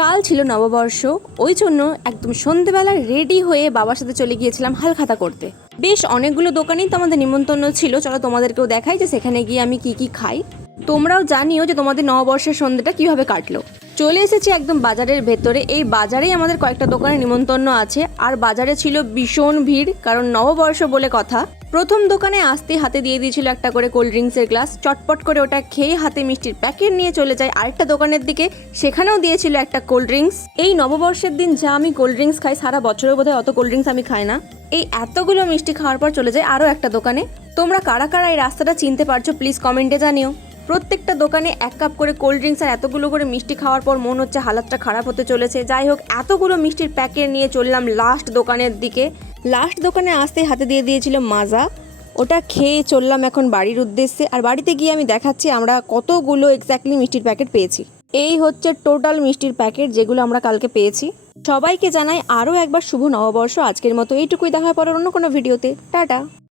কাল ছিল নববর্ষ, ওই জন্য একদম সন্ধেবেলা রেডি হয়ে বাবার সাথে চলে গিয়েছিলাম হালখাতা করতে। বেশ অনেকগুলো দোকানেই তো আমাদের নিমন্ত্রণ ছিল, চলো তোমাদেরকেও দেখাই যে সেখানে গিয়ে আমি কি কি খাই। তোমরাও জানিও যে তোমাদের নববর্ষের সন্ধ্যেটা কিভাবে কাটলো। চলে এসেছি একদম বাজারের ভেতরে। এই বাজারেই আমাদের কয়েকটা দোকানে নিমন্ত্রণ আছে, আর বাজারে ছিল ভীষণ ভিড়, কারণ নববর্ষ বলে কথা। প্রথম দোকানে আসতেই হাতে দিয়ে দিয়েছিল একটা করে কোল্ড ড্রিঙ্কসের গ্লাস। চটপট করে ওটা খেয়ে হাতে মিষ্টির প্যাকেট নিয়ে চলে যায় আরেকটা দোকানের দিকে, সেখানেও দিয়েছিল একটা কোল্ড ড্রিঙ্কস। এই নববর্ষের দিন যা আমি কোল্ড ড্রিঙ্কস খাই, সারা বছরের বোধহয় অত কোল্ড ড্রিঙ্কস আমি খাই না। এই এতগুলো মিষ্টি খাওয়ার পর চলে যায় আরও একটা দোকানে। তোমরা কারা কারা এই রাস্তাটা চিনতে পারছো প্লিজ কমেন্টে জানিও। প্রত্যেকটা দোকানে এক কাপ করে কোল্ড ড্রিঙ্কস আর এতগুলো করে মিষ্টি খাওয়ার পর মন হচ্ছে হালাতটা খারাপ হতে চলেছে। যাই হোক, এতগুলো মিষ্টির প্যাকেট নিয়ে চললাম লাস্ট দোকানের দিকে। লাস্ট দোকানে আসতেই হাতে দিয়ে দিয়েছিল মাজা, ওটা খেয়ে চললাম এখন বাড়ির উদ্দেশ্যে। আর বাড়িতে গিয়ে আমি দেখাচ্ছি আমরা কতগুলো এক্স্যাক্টলি মিষ্টির প্যাকেট পেয়েছি। এই হচ্ছে টোটাল মিষ্টির প্যাকেট যেগুলো আমরা কালকে পেয়েছি। সবাইকে জানাই আরও একবার শুভ নববর্ষ। আজকের মতো এইটুকুই, দেখা পড়ার অন্য কোনো ভিডিওতে। টাটা।